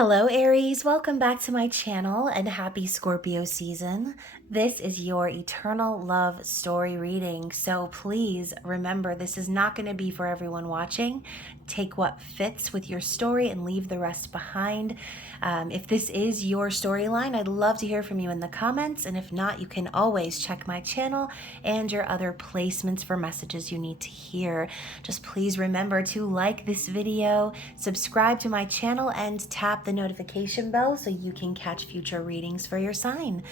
Hello Aries, welcome back to my channel and happy Scorpio season. This is your eternal love story reading, so please remember this is not going to be for everyone watching. Take what fits with your story and leave the rest behind. If this is your storyline, I'd love to hear from you in the comments, and if not, you can always check my channel and your other placements for messages you need to hear. Just please remember to like this video, subscribe to my channel, and tap the notification bell so you can catch future readings for your sign.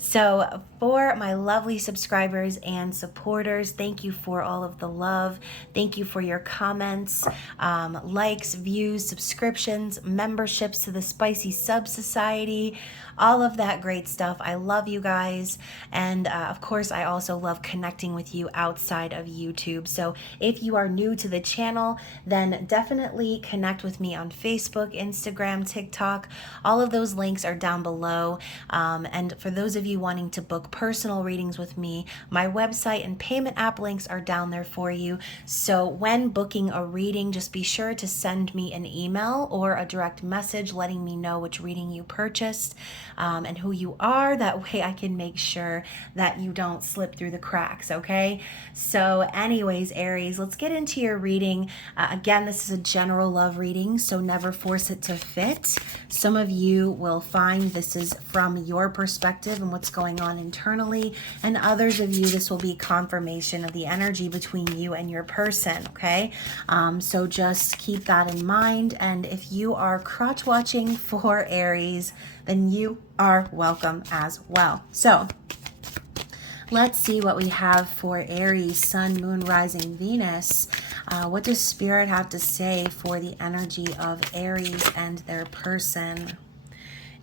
So for my lovely subscribers and supporters, thank you for all of the love. Thank you for your comments, likes, views, subscriptions, memberships to the Spicy Sub Society, all of that great stuff. I love you guys. And of course, I also love connecting with you outside of YouTube. So if you are new to the channel, then definitely connect with me on Facebook, Instagram, TikTok. All of those links are down below. And for those of you wanting to book personal readings with me, my website and payment app links are down there for you. So when booking a reading, just be sure to send me an email or a direct message letting me know which reading you purchased and who you are. That way I can make sure that you don't slip through the cracks, okay? So anyways, Aries, let's get into your reading. Again, this is a general love reading, so never force it to fit. Some of you will find this is from your perspective and what's going on internally, and others of you, this will be confirmation of the energy between you and your person, okay? So just keep that in mind, and if you are crotch watching for Aries, then you are welcome as well. So let's see what we have for Aries, Sun, Moon, Rising, Venus. What does Spirit have to say for the energy of Aries and their person?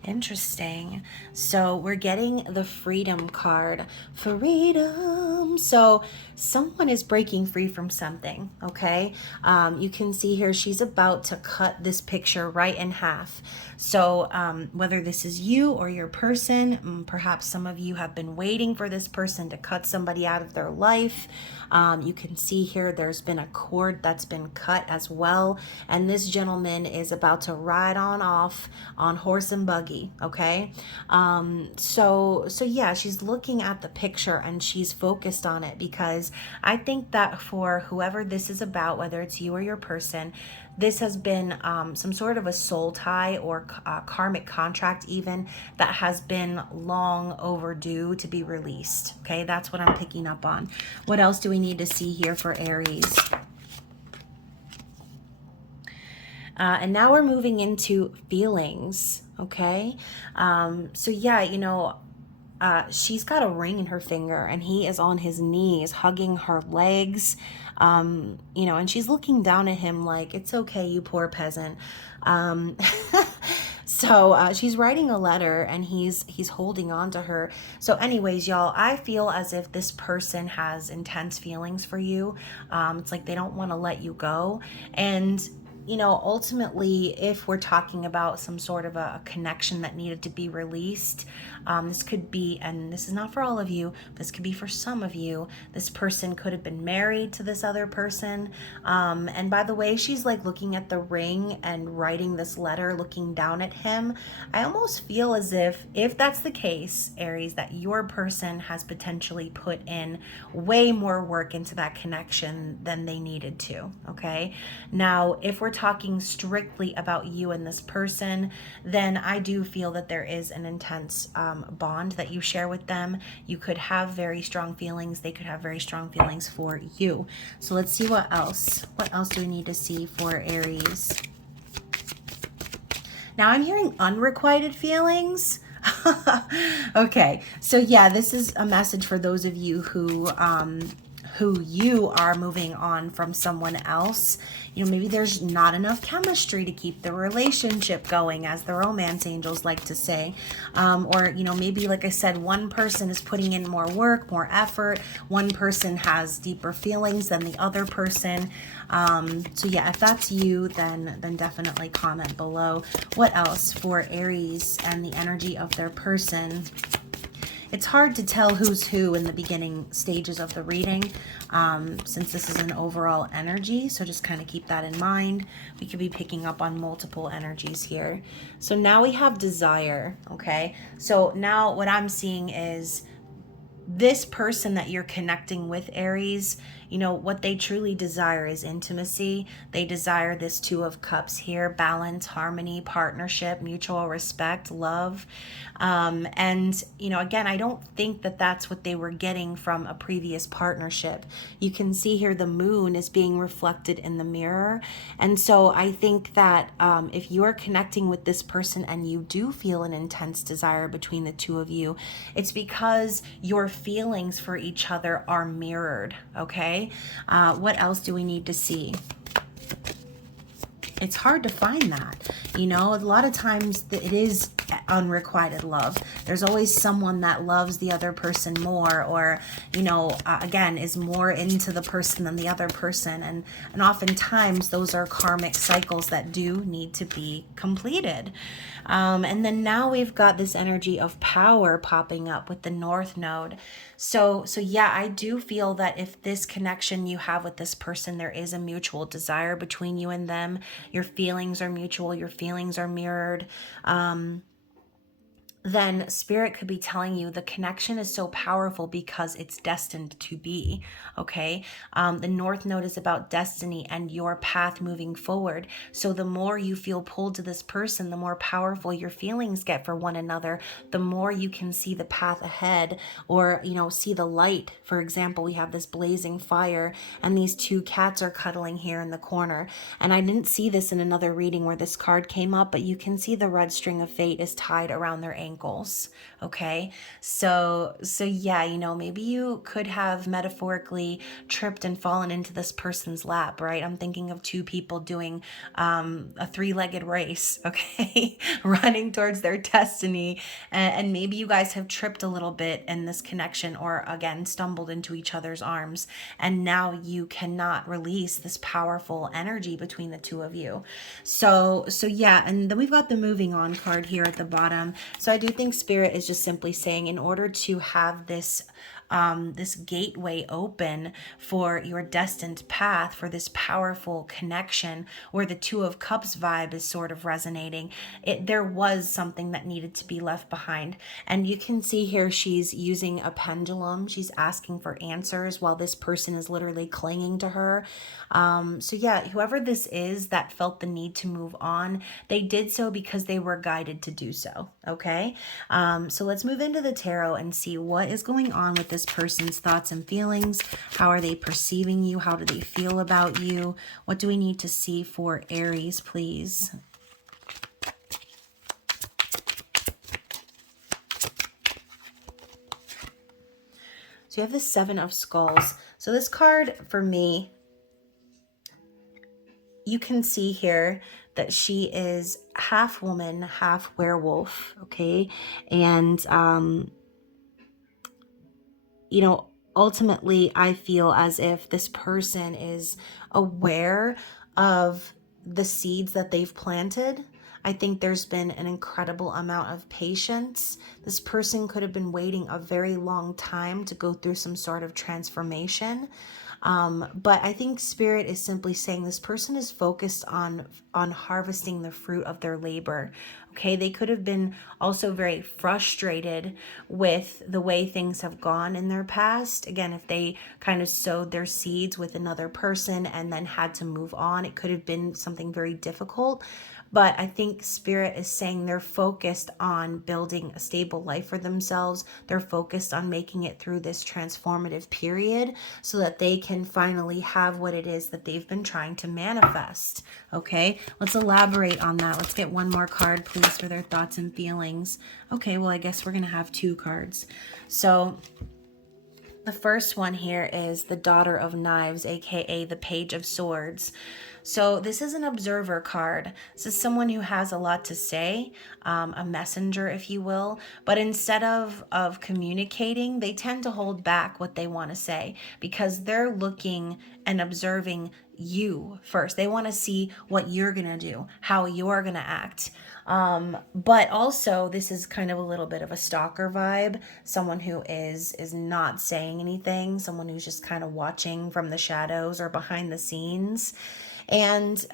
Interesting. So we're getting the Freedom card. Freedom. So someone is breaking free from something, okay? You can see here she's about to cut this picture right in half. So whether this is you or your person, perhaps some of you have been waiting for this person to cut somebody out of their life. You can see here there's been a cord that's been cut as well. And this gentleman is about to ride on off on horse and buggy, okay? So yeah, she's looking at the picture and she's focused on it, because I think that for whoever this is about, whether it's you or your person, this has been some sort of a soul tie or karmic contract even that has been long overdue to be released. Okay, that's what I'm picking up on. What else do we need to see here for Aries? And now we're moving into feelings. Okay, so yeah, you know, she's got a ring in her finger and he is on his knees hugging her legs, you know, and she's looking down at him like, it's okay, you poor peasant. So she's writing a letter and he's holding on to her. So anyways, y'all, I feel as if this person has intense feelings for you. It's like they don't want to let you go. And you know, ultimately, if we're talking about some sort of a connection that needed to be released, this could be, and this is not for all of you, this could be for some of you, this person could have been married to this other person. And by the way, she's like looking at the ring and writing this letter, looking down at him. I almost feel as if that's the case, Aries, that your person has potentially put in way more work into that connection than they needed to, okay? Now, if we're talking strictly about you and this person, then I do feel that there is an intense bond that you share with them. You could have very strong feelings. They could have very strong feelings for you. So let's see what else. What else do we need to see for Aries? Now I'm hearing unrequited feelings. Okay, so yeah, this is a message for those of you who you are moving on from someone else. You know, maybe there's not enough chemistry to keep the relationship going, as the romance angels like to say. Or, you know, maybe, like I said, one person is putting in more work, more effort. One person has deeper feelings than the other person. So yeah, if that's you, then definitely comment below. What else for Aries and the energy of their person? It's hard to tell who's who in the beginning stages of the reading, since this is an overall energy. So just kind of keep that in mind. We could be picking up on multiple energies here. So now we have desire, okay? So now what I'm seeing is this person that you're connecting with, Aries, you know, what they truly desire is intimacy. They desire this Two of Cups here, balance, harmony, partnership, mutual respect, love. And, you know, again, I don't think that that's what they were getting from a previous partnership. You can see here the moon is being reflected in the mirror. And so I think that if you're connecting with this person and you do feel an intense desire between the two of you, it's because your feelings for each other are mirrored, okay? What else do we need to see? It's hard to find that. You know, a lot of times it is unrequited love. There's always someone that loves the other person more, or, you know, again, is more into the person than the other person. And oftentimes those are karmic cycles that do need to be completed. And then now we've got this energy of power popping up with the North Node. So yeah, I do feel that if this connection you have with this person, there is a mutual desire between you and them. Your feelings are mutual. Your feelings are mirrored. Then Spirit could be telling you the connection is so powerful because it's destined to be, okay? The North Node is about destiny and your path moving forward. So the more you feel pulled to this person, the more powerful your feelings get for one another, the more you can see the path ahead, or, you know, see the light. For example, we have this blazing fire and these two cats are cuddling here in the corner. And I didn't see this in another reading where this card came up, but you can see the red string of fate is tied around their ankle. Okay, so yeah, you know, maybe you could have metaphorically tripped and fallen into this person's lap, right? I'm thinking of two people doing a three-legged race, okay, running towards their destiny, and maybe you guys have tripped a little bit in this connection, or again stumbled into each other's arms, and now you cannot release this powerful energy between the two of you. So yeah, and then we've got the moving on card here at the bottom. So I do think Spirit is just simply saying, in order to have this this gateway open for your destined path, for this powerful connection where the Two of Cups vibe is sort of resonating, there was something that needed to be left behind. And you can see here she's using a pendulum. She's asking for answers while this person is literally clinging to her. So yeah, whoever this is that felt the need to move on, they did so because they were guided to do so, okay? So let's move into the tarot and see what is going on with this person's thoughts and feelings. How are they perceiving you? How do they feel about you? What do we need to see for Aries, please? So you have the Seven of Skulls. So this card, for me, you can see here that she is half woman, half werewolf, okay? And, you know, ultimately, I feel as if this person is aware of the seeds that they've planted. I think there's been an incredible amount of patience. This person could have been waiting a very long time to go through some sort of transformation. But I think Spirit is simply saying this person is focused on harvesting the fruit of their labor. Okay, they could have been also very frustrated with the way things have gone in their past. Again, if they kind of sowed their seeds with another person and then had to move on, it could have been something very difficult. But I think Spirit is saying they're focused on building a stable life for themselves. They're focused on making it through this transformative period so that they can finally have what it is that they've been trying to manifest. Okay, let's elaborate on that. Let's get one more card, please, for their thoughts and feelings. Okay, well, I guess we're going to have two cards. So the first one here is the Daughter of Knives, aka the Page of Swords. So this is an observer card. This is someone who has a lot to say, a messenger, if you will. But instead of communicating, they tend to hold back what they want to say because they're looking and observing you first. They want to see what you're going to do, how you're going to act. But also this is kind of a little bit of a stalker vibe, someone who is not saying anything, someone who's just kind of watching from the shadows or behind the scenes. And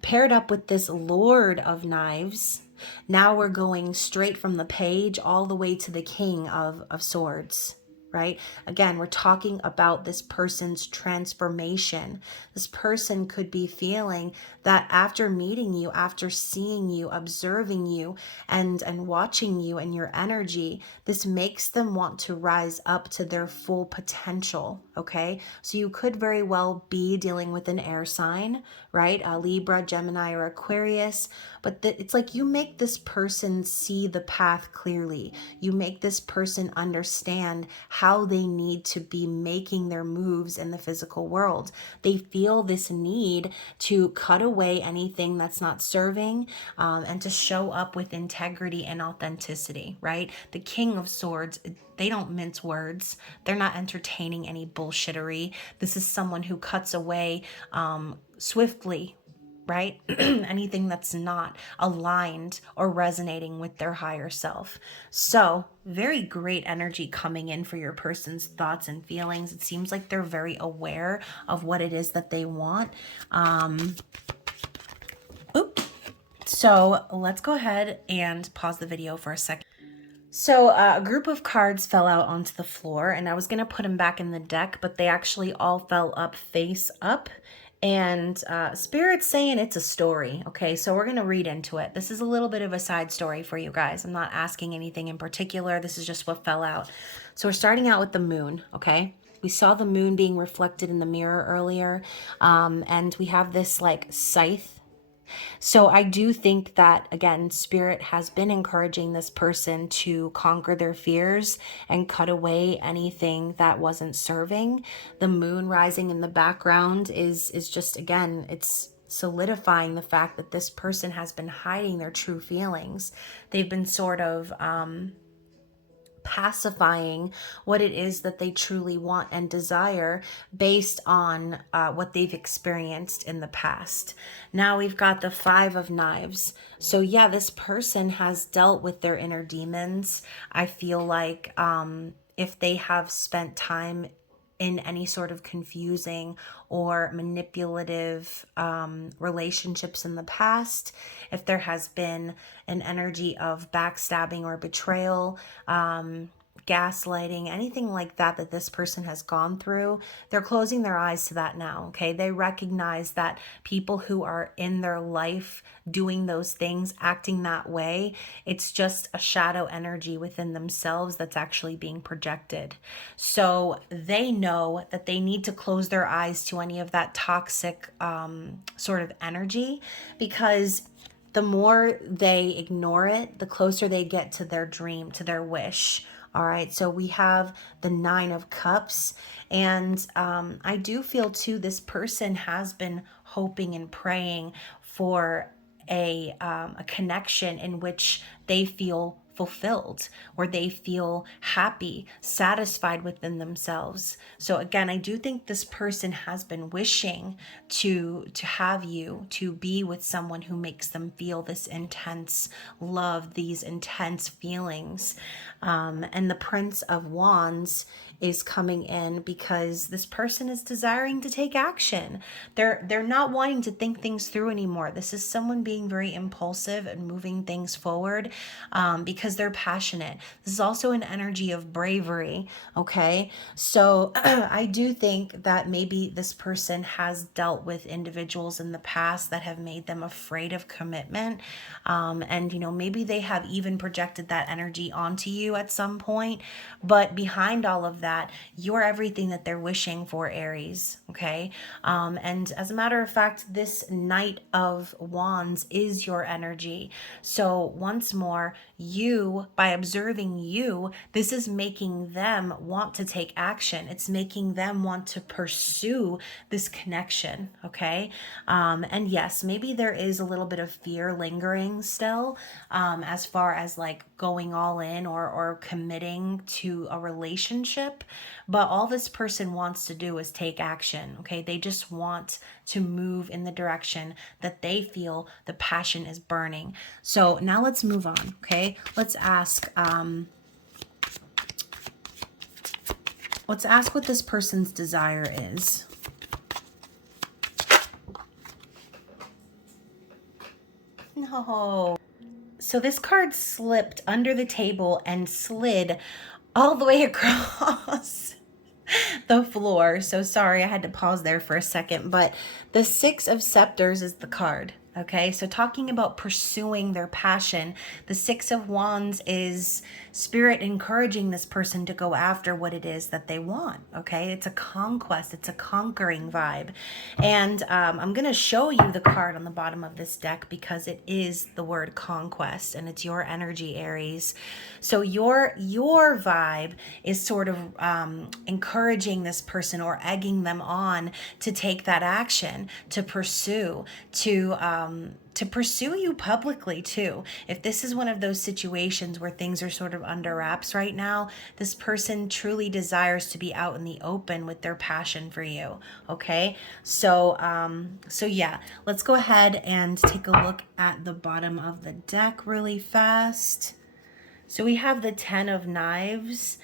paired up with this Lord of Knives, now we're going straight from the page all the way to the King of Swords, right? Again, we're talking about this person's transformation. This person could be feeling that after meeting you, after seeing you, observing you, and watching you and your energy, this makes them want to rise up to their full potential, okay? So you could very well be dealing with an air sign, right? A Libra, Gemini, or Aquarius, but it's like you make this person see the path clearly. You make this person understand how they need to be making their moves in the physical world. They feel this need to cut away anything that's not serving, and to show up with integrity and authenticity, right? The King of Swords, they don't mince words. They're not entertaining any bullshittery. This is someone who cuts away swiftly, right? Anything that's not aligned or resonating with their higher self. So, very great energy coming in for your person's thoughts and feelings. It seems like they're very aware of what it is that they want. So, let's go ahead and pause the video for a second. So a group of cards fell out onto the floor, and I was going to put them back in the deck, but they actually all fell up face up. And Spirit's saying it's a story. Okay, so we're going to read into it. This is a little bit of a side story for you guys. I'm not asking anything in particular. This is just what fell out. So we're starting out with the moon, okay? We saw the moon being reflected in the mirror earlier. And we have this like scythe. So I do think that, again, Spirit has been encouraging this person to conquer their fears and cut away anything that wasn't serving. The moon rising in the background is just, again, it's solidifying the fact that this person has been hiding their true feelings. They've been sort of pacifying what it is that they truly want and desire based on what they've experienced in the past. Now we've got the Five of Knives. So yeah, this person has dealt with their inner demons. I feel like if they have spent time in any sort of confusing or manipulative relationships in the past, if there has been an energy of backstabbing or betrayal, gaslighting, anything like that that this person has gone through, they're closing their eyes to that now, okay? They recognize that people who are in their life doing those things, acting that way, it's just a shadow energy within themselves that's actually being projected. So they know that they need to close their eyes to any of that toxic sort of energy, because the more they ignore it, the closer they get to their dream, to their wish. All right, so we have the Nine of Cups, and I do feel too this person has been hoping and praying for a connection in which they feel fulfilled, where they feel happy, satisfied within themselves. So again, I do think this person has been wishing to have you, to be with someone who makes them feel this intense love, these intense feelings. And the Prince of Wands is coming in because this person is desiring to take action. They're not wanting to think things through anymore. This is someone being very impulsive and moving things forward because they're passionate. This is also an energy of bravery, okay? So I do think that maybe this person has dealt with individuals in the past that have made them afraid of commitment. And, you know, maybe they have even projected that energy onto you at some point. But behind all of that, you're everything that they're wishing for, Aries, okay? And as a matter of fact, this Knight of Wands is your energy. So once more, you you, by observing you, this is making them want to take action. It's making them want to pursue this connection, okay? And yes, maybe there is a little bit of fear lingering still, as far as like going all in or committing to a relationship. But all this person wants to do is take action, okay? They just want to move in the direction that they feel the passion is burning. So now let's move on, okay? Let's ask what this person's desire is. No. So this card slipped under the table and slid all the way across the floor. So sorry, I had to pause there for a second, but the Six of Scepters is the card. Okay, so talking about pursuing their passion, the Six of Wands is spirit encouraging this person to go after what it is that they want. Okay, it's a conquest, it's a conquering vibe. And I'm going to show you the card on the bottom of this deck because it is the word conquest and it's your energy, Aries. So your vibe is sort of encouraging this person or egging them on to take that action, to pursue, to pursue you publicly too. If this is one of those situations where things are sort of under wraps right now, this person truly desires to be out in the open with their passion for you. Okay, so yeah, let's go ahead and take a look at the bottom of the deck really fast. So we have the Ten of Knives.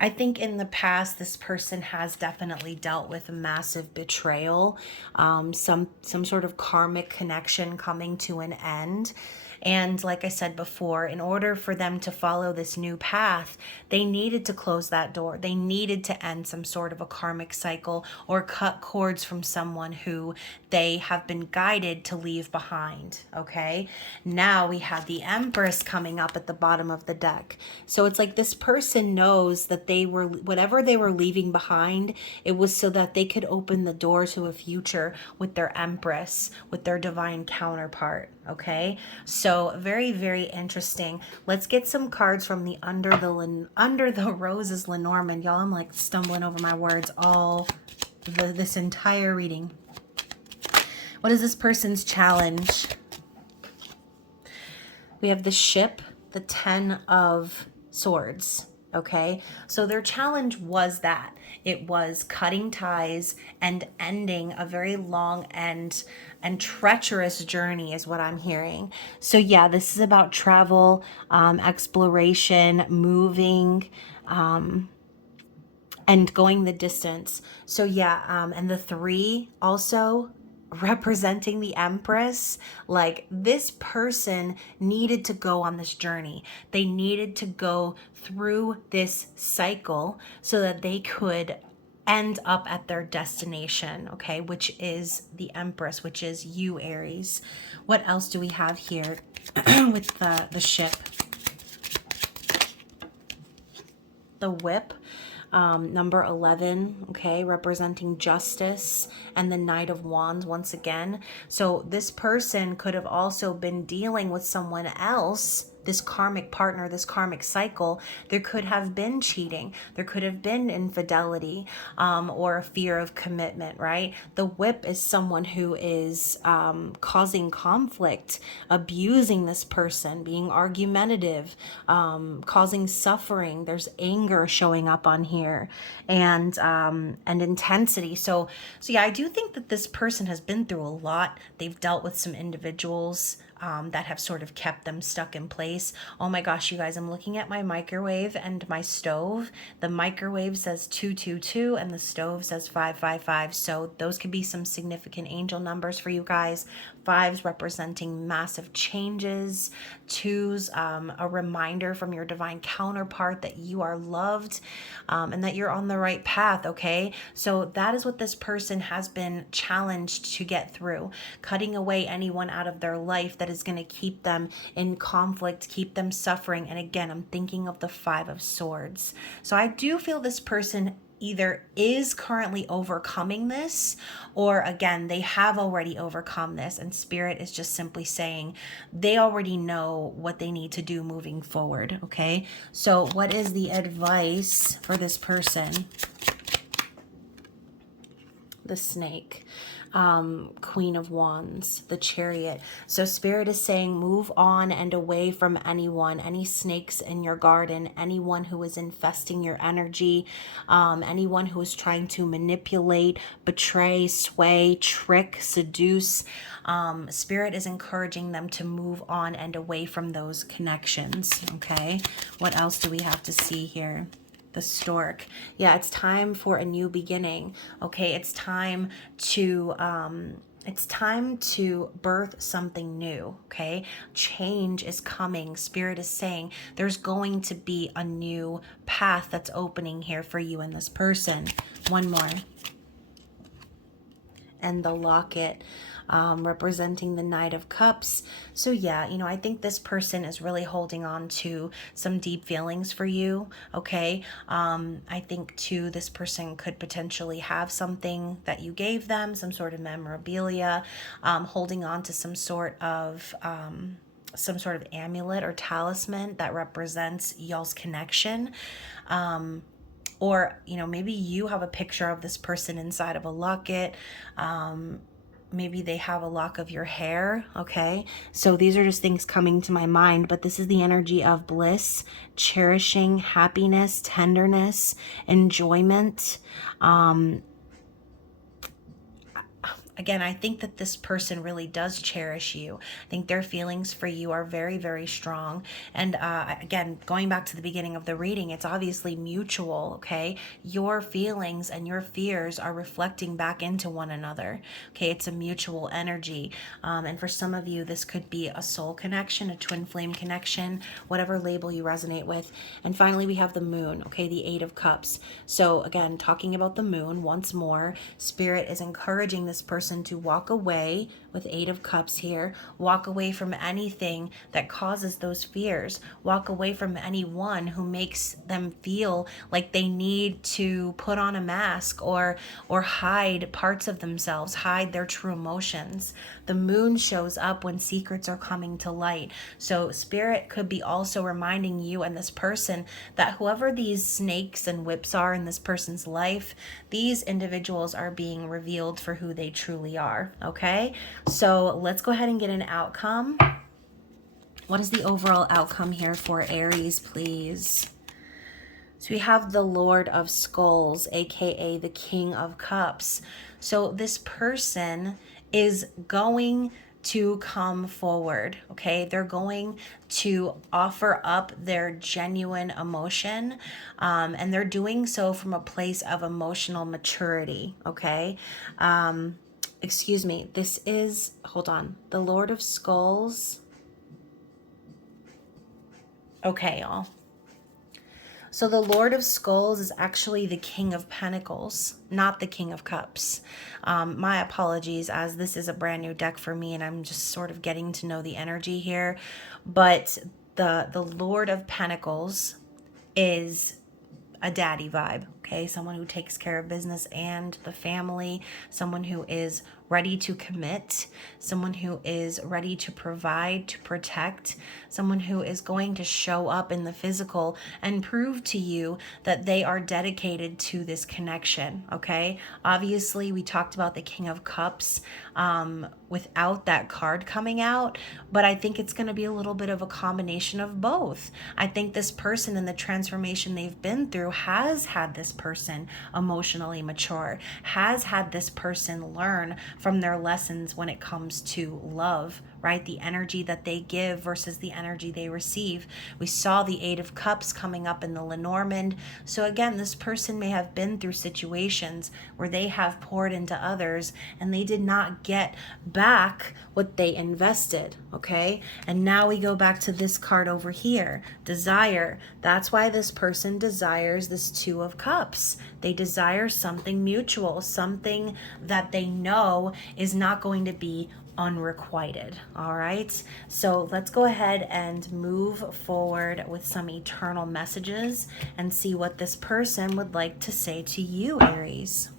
I think in the past, this person has definitely dealt with a massive betrayal, some sort of karmic connection coming to an end. And like I said before, in order for them to follow this new path, they needed to close that door. They needed to end some sort of a karmic cycle or cut cords from someone who they have been guided to leave behind, okay? Now we have the Empress coming up at the bottom of the deck. So it's like this person knows that they were, whatever they were leaving behind, it was so that they could open the door to a future with their Empress, with their divine counterpart, okay? So very, very interesting. Let's get some cards from the Under the Roses Lenormand. Y'all, I'm like stumbling over my words this entire reading. What is this person's challenge? We have the Ship, the Ten of Swords. Okay, so their challenge was that it was cutting ties and ending a very long and treacherous journey is what I'm hearing. So yeah, this is about travel, exploration, moving, and going the distance. So yeah, and the three also representing the Empress, like this person needed to go on this journey. They needed to go through this cycle so that they could end up at their destination, okay, which is the Empress, which is you, Aries. What else do we have here with the Ship? The Whip. Number 11, okay, representing justice, and the Knight of Wands once again. So this person could have also been dealing with someone else, this karmic partner, this karmic cycle. There could have been cheating. There could have been infidelity, or a fear of commitment, right? The Whip is someone who is causing conflict, abusing this person, being argumentative, causing suffering. There's anger showing up on here, and intensity. So yeah, I do think that this person has been through a lot. They've dealt with some individuals that have sort of kept them stuck in place. Oh my gosh, you guys, I'm looking at my microwave and my stove. The microwave says 222 and the stove says 555. So those could be some significant angel numbers for you guys. Fives representing massive changes. Twos, a reminder from your divine counterpart that you are loved, and that you're on the right path, okay? So that is what this person has been challenged to get through. Cutting away anyone out of their life that is going to keep them in conflict, keep them suffering. And again, I'm thinking of the Five of Swords. So I do feel this person either is currently overcoming this, or again, they have already overcome this, and Spirit is just simply saying they already know what they need to do moving forward. Okay, so what is the advice for this person? The Snake, Queen of Wands, the Chariot. So Spirit is saying move on and away from anyone, any snakes in your garden, anyone who is infesting your energy, anyone who is trying to manipulate, betray, sway, trick, seduce. Spirit is encouraging them to move on and away from those connections. Okay, what else do we have to see here? The Stork. Yeah, it's time for a new beginning. Okay, it's time to birth something new. Okay, change is coming. Spirit is saying there's going to be a new path that's opening here for you and this person. One more. And the Locket, representing the Knight of Cups. So yeah, I think this person is really holding on to some deep feelings for you. Okay, I think too this person could potentially have something that you gave them, some sort of memorabilia, holding on to some sort of amulet or talisman that represents y'all's connection. Or, maybe you have a picture of this person inside of a locket. Maybe they have a lock of your hair. Okay, so these are just things coming to my mind, but this is the energy of bliss, cherishing, happiness, tenderness, enjoyment. Again, I think that this person really does cherish you. I think their feelings for you are very, very strong. And again, going back to the beginning of the reading, it's obviously mutual, okay? Your feelings and your fears are reflecting back into one another, okay? It's a mutual energy. And for some of you, this could be a soul connection, a twin flame connection, whatever label you resonate with. And finally, we have the Moon, okay? The Eight of Cups. So again, talking about the Moon once more, Spirit is encouraging this person to walk away with Eight of Cups here. Walk away from anything that causes those fears. Walk away from anyone who makes them feel like they need to put on a mask or hide parts of themselves, hide their true emotions. The Moon shows up when secrets are coming to light. So Spirit could be also reminding you and this person that whoever these snakes and whips are in this person's life, these individuals are being revealed for who they truly are. Okay, so let's go ahead and get an outcome. What is the overall outcome here for Aries, please? So we have the Lord of Skulls, aka the King of Cups. So this person is going to come forward, okay? They're going to offer up their genuine emotion, and they're doing so from a place of emotional maturity, okay? Excuse me, this is, hold on, the Lord of Skulls. Okay, y'all. So the Lord of Skulls is actually the King of Pentacles, not the King of Cups. My apologies, as this is a brand new deck for me and I'm just sort of getting to know the energy here. But the Lord of Pentacles is a daddy vibe, okay? Someone who takes care of business and the family, someone who is ready to commit, someone who is ready to provide, to protect, someone who is going to show up in the physical and prove to you that they are dedicated to this connection, okay? Obviously, we talked about the King of Cups without that card coming out, but I think it's going to be a little bit of a combination of both. I think this person and the transformation they've been through has had this person emotionally mature, has had this person learn from their lessons when it comes to love, right? The energy that they give versus the energy they receive. We saw the Eight of Cups coming up in the Lenormand. So again, this person may have been through situations where they have poured into others and they did not get back what they invested, okay? And now we go back to this card over here, Desire. That's why this person desires this Two of Cups. They desire something mutual, something that they know is not going to be unrequited. All right, so let's go ahead and move forward with some eternal messages and see what this person would like to say to you, Aries.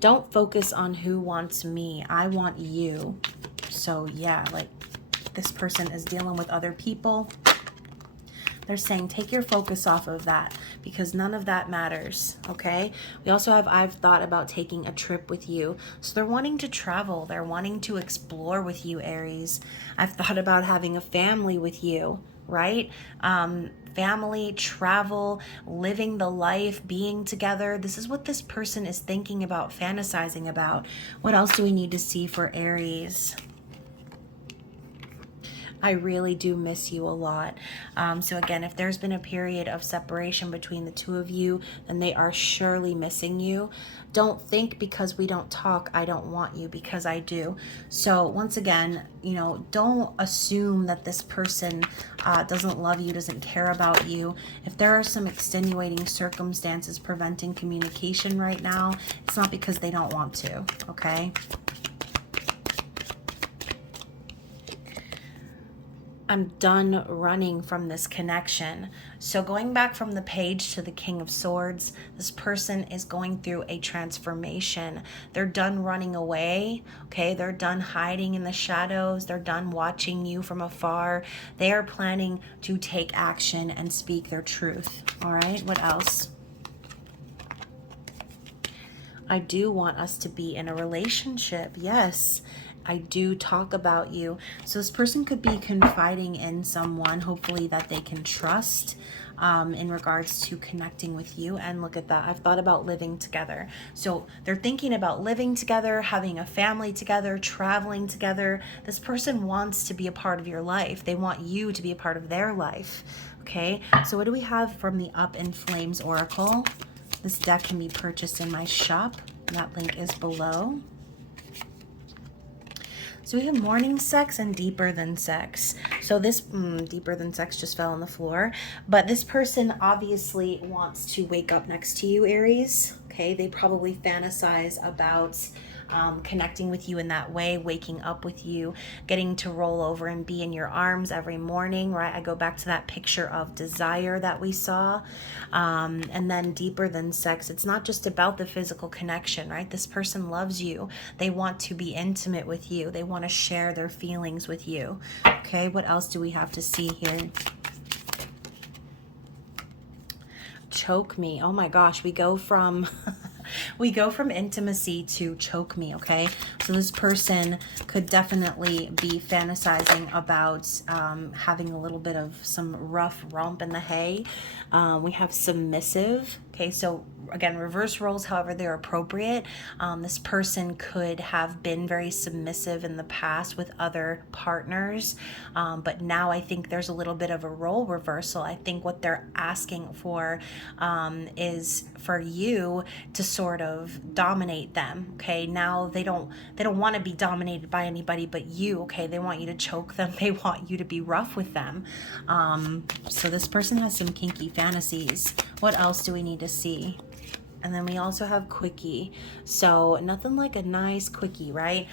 Don't focus on who wants me. I want you. So yeah, like this person is dealing with other people. They're saying take your focus off of that because none of that matters, okay? We also have, I've thought about taking a trip with you. So they're wanting to travel. They're wanting to explore with you, Aries. I've thought about having a family with you, right? Family, travel, living the life, being together. This is what this person is thinking about, fantasizing about. What else do we need to see for Aries? I really do miss you a lot. So again, if there's been a period of separation between the two of you, then they are surely missing you. Don't think because we don't talk, I don't want you, because I do. So once again, you know, don't assume that this person doesn't love you, doesn't care about you. If there are some extenuating circumstances preventing communication right now, it's not because they don't want to, okay? I'm done running from this connection. So going back from the Page to the King of Swords, this person is going through a transformation. They're done running away, okay? They're done hiding in the shadows. They're done watching you from afar. They are planning to take action and speak their truth, all right? What else? I do want us to be in a relationship, yes. I do talk about you. So this person could be confiding in someone, hopefully that they can trust in regards to connecting with you. And look at that. I've thought about living together. So they're thinking about living together, having a family together, traveling together. This person wants to be a part of your life. They want you to be a part of their life. Okay. So what do we have from the Up in Flames Oracle? This deck can be purchased in my shop. That link is below. So we have morning sex and deeper than sex. So this deeper than sex just fell on the floor. But this person obviously wants to wake up next to you, Aries. Okay, they probably fantasize about connecting with you in that way, waking up with you, getting to roll over and be in your arms every morning, right? I go back to that picture of desire that we saw. And then deeper than sex, it's not just about the physical connection, right? This person loves you. They want to be intimate with you. They want to share their feelings with you. Okay, what else do we have to see here? Choke me. Oh my gosh, we go from we go from intimacy to choke me, okay? So this person could definitely be fantasizing about having a little bit of some rough romp in the hay. We have submissive, okay? So again, reverse roles, however they're appropriate. This person could have been very submissive in the past with other partners, but now I think there's a little bit of a role reversal. I think what they're asking for is for you to sort of dominate them, okay? Now they don't want to be dominated by anybody but you, okay? They want you to choke them. They want you to be rough with them. So this person has some kinky fantasies. What else do we need to see? And then we also have quickie. So nothing like a nice quickie, right?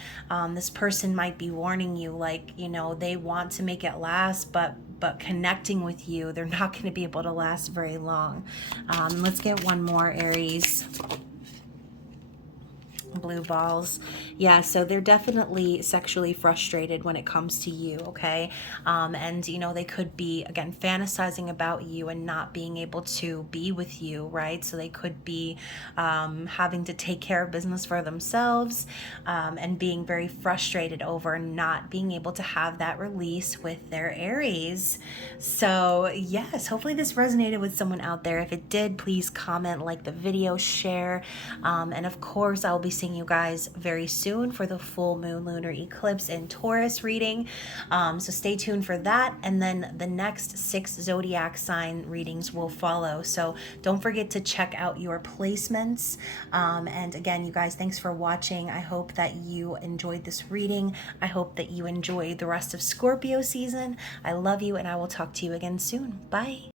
This person might be warning you, like, you know, they want to make it last, but connecting with you, they're not going to be able to last very long. Let's get one more, Aries. Blue balls. Yeah, so they're definitely sexually frustrated when it comes to you, okay? And you know, they could be, again, fantasizing about you and not being able to be with you, right? So they could be having to take care of business for themselves and being very frustrated over not being able to have that release with their Aries. So yes, hopefully this resonated with someone out there. If it did, please comment, like the video, share, and of course I'll be seeing you guys very soon for the full moon lunar eclipse in Taurus reading. So stay tuned for that, and then the next 6 zodiac sign readings will follow. So don't forget to check out your placements. And again, you guys, thanks for watching. I hope that you enjoyed this reading. I hope that you enjoy the rest of Scorpio season. I love you, and I will talk to you again soon. Bye.